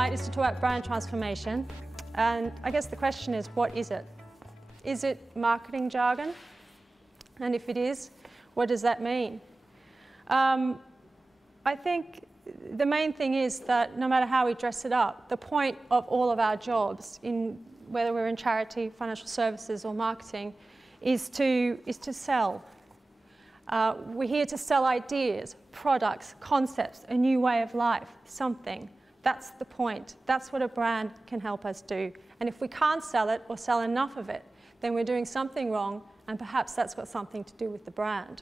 tonight is to talk about brand transformation. And I guess the question is, what is it? Is it marketing jargon? And if it is, what does that mean? I think the main thing is that no matter how we dress it up, the point of all of our jobs, whether we're in charity, financial services or marketing, is to sell. We're here to sell ideas, products, concepts, a new way of life, something. That's the point. That's what a brand can help us do. And if we can't sell it or sell enough of it, then we're doing something wrong, and perhaps that's got something to do with the brand.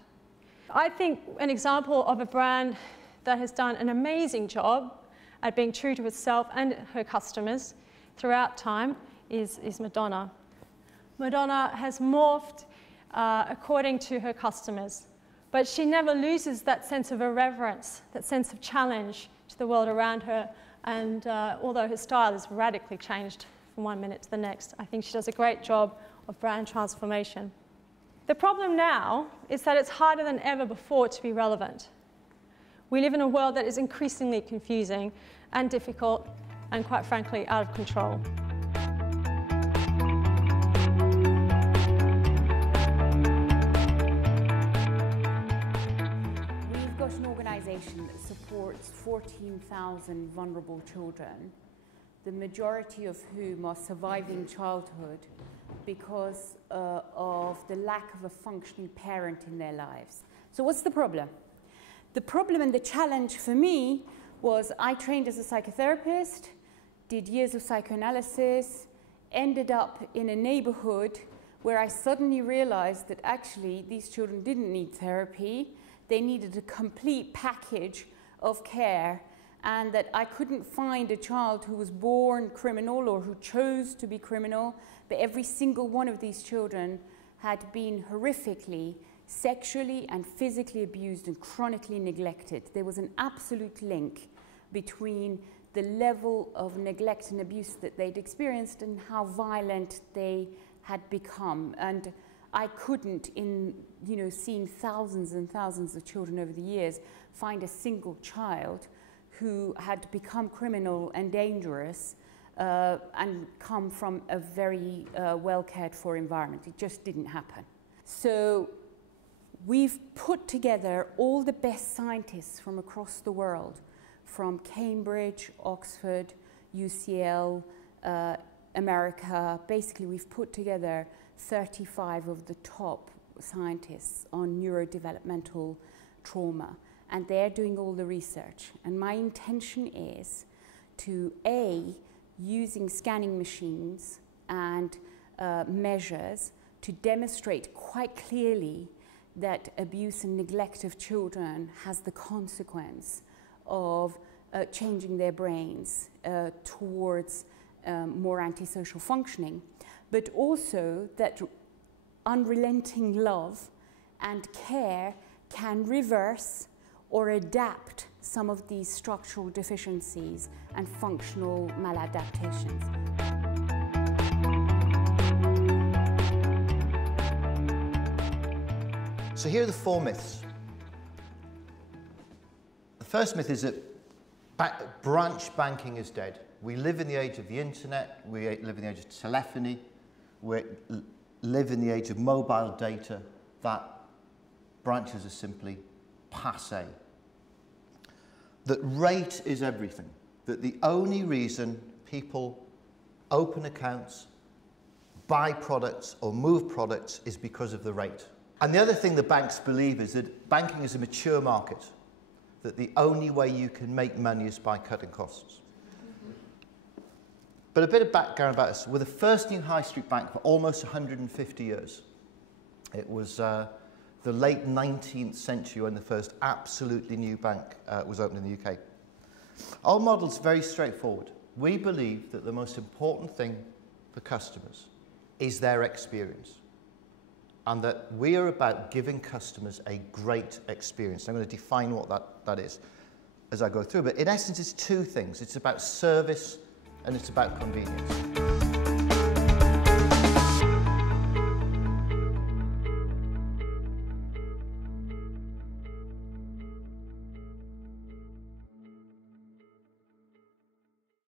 I think an example of a brand that has done an amazing job at being true to itself and her customers throughout time is Madonna. Madonna has morphed according to her customers, but she never loses that sense of irreverence, that sense of challenge to the world around her. And although her style is radically changed from one minute to the next, I think she does a great job of brand transformation. The problem now is that it's harder than ever before to be relevant. We live in a world that is increasingly confusing and difficult and, quite frankly, out of control. We've got an organisation that supports 14,000 vulnerable children, the majority of whom are surviving childhood because of the lack of a functioning parent in their lives. So what's the problem? The problem and the challenge for me was I trained as a psychotherapist, did years of psychoanalysis, ended up in a neighborhood where I suddenly realized that actually these children didn't need therapy, they needed a complete package of care, and that I couldn't find a child who was born criminal or who chose to be criminal, but every single one of these children had been horrifically sexually and physically abused and chronically neglected. There was an absolute link between the level of neglect and abuse that they'd experienced and how violent they had become. And I couldn't, in seeing thousands and thousands of children over the years, find a single child who had become criminal and dangerous and come from a very well cared for environment. It just didn't happen. So we've put together all the best scientists from across the world, from Cambridge, Oxford, UCL, America. Basically, we've put together 35 of the top scientists on neurodevelopmental trauma, and they're doing all the research. And my intention is to, using scanning machines and measures, to demonstrate quite clearly that abuse and neglect of children has the consequence of changing their brains towards more antisocial functioning, but also that unrelenting love and care can reverse or adapt some of these structural deficiencies and functional maladaptations. So here are the 4 myths. The first myth is that branch banking is dead. We live in the age of the internet, we live in the age of telephony, we live in the age of mobile data, that branches are simply passé. That rate is everything. That the only reason people open accounts, buy products or move products is because of the rate. And the other thing the banks believe is that banking is a mature market, that the only way you can make money is by cutting costs. But a bit of background about us. We're the first new high street bank for almost 150 years. It was the late 19th century when the first absolutely new bank was opened in the UK. Our model is very straightforward. We believe that the most important thing for customers is their experience, and that we are about giving customers a great experience. I'm going to define what that is as I go through, but in essence it's 2 things. It's about service and it's about convenience.